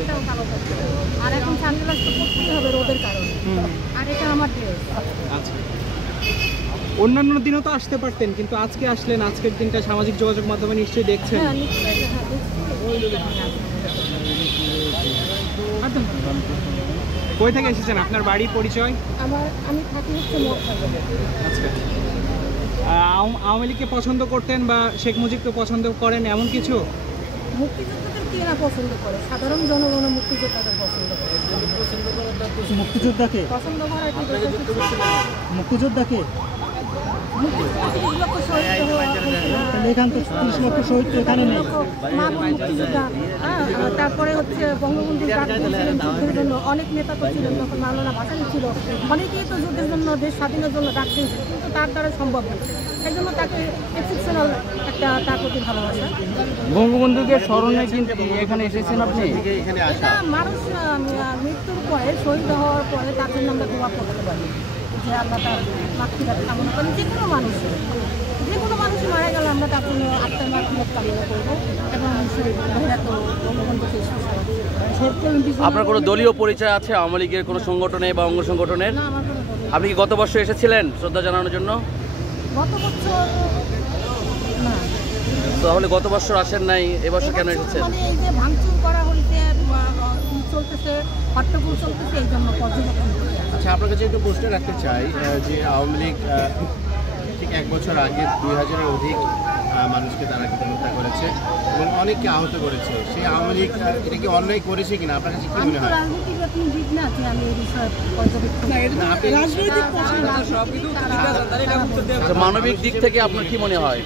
এটাও কালো থাকবে। আর এখন সানগ্লাস তো পরতেই হবে রোদের কারণে। আর এটা আমার ড্রেস। আচ্ছা, অন্যান্য দিনও তো আসতে পারতেন, কিন্তু আজকে আসলেন। আজকের দিনটা সামাজিক যোগাযোগ মাধ্যমে নিশ্চয়ই দেখছেন। হ্যাঁ নিশ্চয়ই, হ্যাঁ দেখছি। কই থেকে এসেছেন? আপনার বাড়ি পরিচয়? আমি থাকি হচ্ছে মহাখালী। আচ্ছা, আওয়ামী লীগকে পছন্দ করতেন বা শেখ মুজিবকে পছন্দ করেন এমন কিছু? মুক্তিযোদ্ধাদের কে না পছন্দ করে? সাধারণ জনগণ মুক্তিযোদ্ধাদের পছন্দ করে। মুক্তিযোদ্ধাকে পছন্দ করার কি মুক্তিযোদ্ধাকে এখান তো 30 লক্ষ শহীদ তো এখানে নেই। তারপরে হচ্ছে বঙ্গবন্ধু যুদ্ধের জন্য অনেক নেতা তো ছিলেন, তখন মাওলানা ভাসানী ছিল, অনেকেই তো যুদ্ধের জন্য দেশ স্বাধীনের জন্য ডাক দিয়েছে, কিন্তু তার দ্বারা সম্ভব হয়েছে। সেই জন্য তাকে এক্সেপশনাল একটা তার প্রতি ভালোবাসা। বঙ্গবন্ধুকে স্মরণে কিন্তু এখানে এসেছেন আপনি? এটা মানুষ মৃত্যুর পরে, শহীদ হওয়ার পরে তার জন্য আমরা দোয়া করতে পারি যে আল্লাহ তার মাগফিরাত কামনা করেন। যে কোনো মানুষই মারা গেলে আমরা তার জন্য আত্মার মাগফিরাত কামনা করবো এবং বঙ্গবন্ধুকে। আপনার কোনো দলীয় পরিচয় আছে আওয়ামী লীগের কোনো সংগঠনে বা অঙ্গ সংগঠনের? আপনি কি গত বছর এসেছিলেন শ্রদ্ধা জানানোর জন্য? গত বছর না। তাহলে গত বছর আসেন নাই, এবছর কেন এসেছেন? মানে এই যে ভাঙচুর করা হয়েছে, চলতেছে, হট্টগোল চলতেছে, এই জন্য পর্যবেক্ষণ করতে। আচ্ছা, আপনার কাছে একটু প্রশ্ন রাখতে চাই যে আওয়ামী লীগ ঠিক 1 বছর আগে 2000-এর অধিক মানুষকে তারা কিন্তু হত্যা করেছে এবং অনেককে আহত করেছে। সেই আওয়ামী লীগ এটা কি অন্যায় করেছে কিনা আপনার কাছে কি মনে হয়? রাজনীতিক না যে আমি এই বিষয়ে পর্যবেক্ষণ। মানবিক দিক থেকে আপনার কি মনে হয়?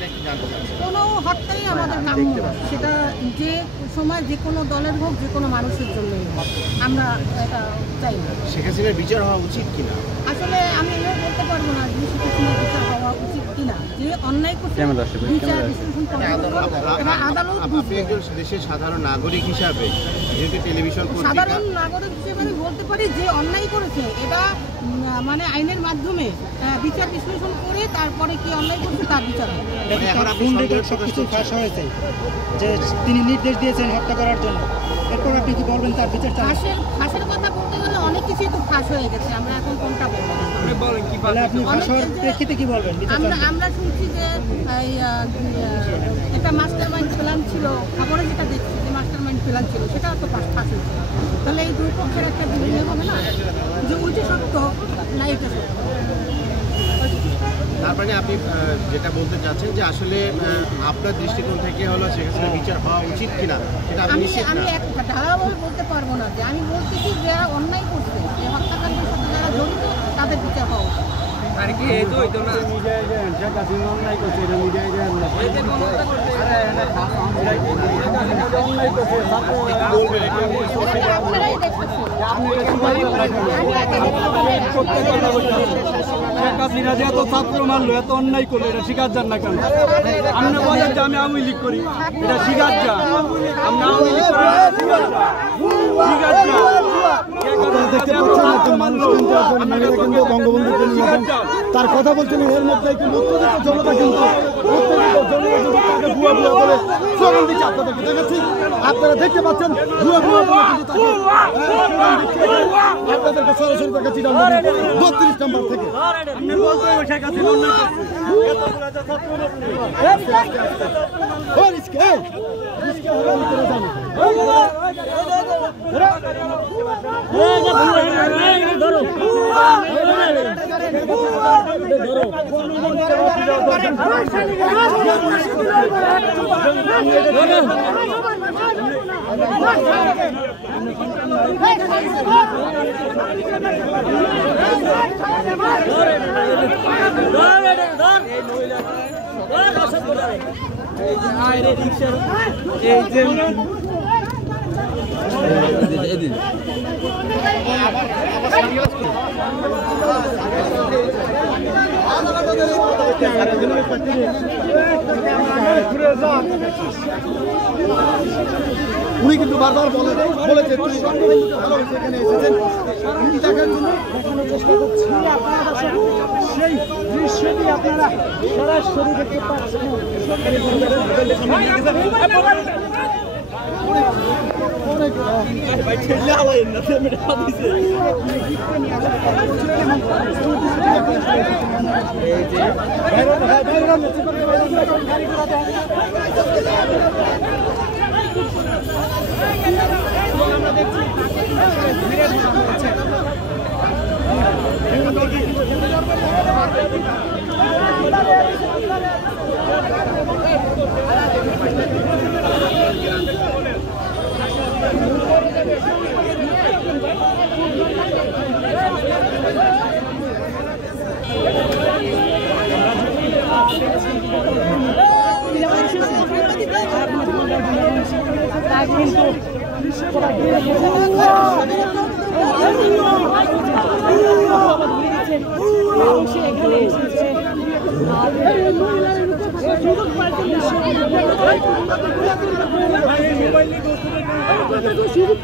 কোনো হত্যাই আমাদের কাম্য, সেটা যে সময় যে কোনো দলের হোক, যে কোনো মানুষের জন্যই হোক, আমরা এটা চাই না। শেখ হাসিনার বিচার হওয়া উচিত কিনা? আসলে আমি এও বলতে পারবো না যে শেখ হাসিনার বিচার হওয়া উচিত কিনা। যে অন্যায় করছে বিচার বিশ্লেষণ করতে আদালত। আপনি একজন দেশের সাধারণ নাগরিক হিসাবে, যেহেতু টেলিভিশন সাধারণ নাগরিক হিসেবে আমি বলতে পারি যে অন্যায় করেছে এটা মানে আইনের মাধ্যমে বিচার বিশ্লেষণ করে তারপরে কি অন্যায় করছে তার বিচার হবে। এখন সবকিছু ফাঁস হয়েছে যে তিনি নির্দেশ দিয়েছেন হত্যা করার জন্য, এরপর আপনি কি বলবেন তার বিচার? ফাঁসের কথা বলতে গেলে অনেক কিছুই তো ফাঁস হয়ে গেছে, আমরা এখন কোনটা বলবো? আপনি ফাঁস হওয়ার প্রেক্ষিতে কি বলবেন? আমরা শুনছি যে একটা মাস্টার মাইন্ড প্ল্যান ছিল, খবরে যেটা দেখছি যে মাস্টার মাইন্ড প্ল্যান ছিল, সেটা তো ফাঁস হয়েছে। তাহলে এই দুই পক্ষের একটা বিনিময় হবে না যে উল্টে সত্য না এটা সত্য। তারপরে আপনি যেটা বলতে চাচ্ছেন যে আসলে আপনার দৃষ্টিকোণ থেকে হলো শেখ হাসিনার বিচার হওয়া উচিত কিনা, সেটা আমি ঢালাভাবে বলতে পারবো না। যে আমি বলতেছি যারা অন্যায় করছে, যে হত্যাকাণ্ডের সাথে যারা জড়িত, তাদের বিচার হওয়া উচিত। আর কি এই তো হইতো না মিডিয়ায় দেন শেখ হাসিনা অন্যায় করছে, এটা মিডিয়ায় দেন না। এই যে অন্যায় করছে শেখ হাসিনা যে এত ছাত্র মারলো, এত অন্যায় করলো, এটা স্বীকার যান না কেন? আপনি বলেন যে আমি আওয়ামী লীগ করি, এটা স্বীকার যান। আপনি আওয়ামী লীগ করেন, স্বীকার যান। বঙ্গবন্ধু তার কথা বলছেন, এর মধ্যে কিন্তু জনতা কিন্তু আপনারা দেখতে পাচ্ছেন আপনাদেরকে সরাসরি দেখাচ্ছি 32 নম্বর থেকে। উনি কিন্তু বারবার বলেছে তুমি বঙ্গবন্ধুকে ভালোবেসে এখানে এসেছেন, উনি দেখার জন্য দেখানোর চেষ্টা করছি। আপনারা সেই দৃশ্যটি আপনারা সরাসরি দেখতে পাচ্ছেন। সুযোগ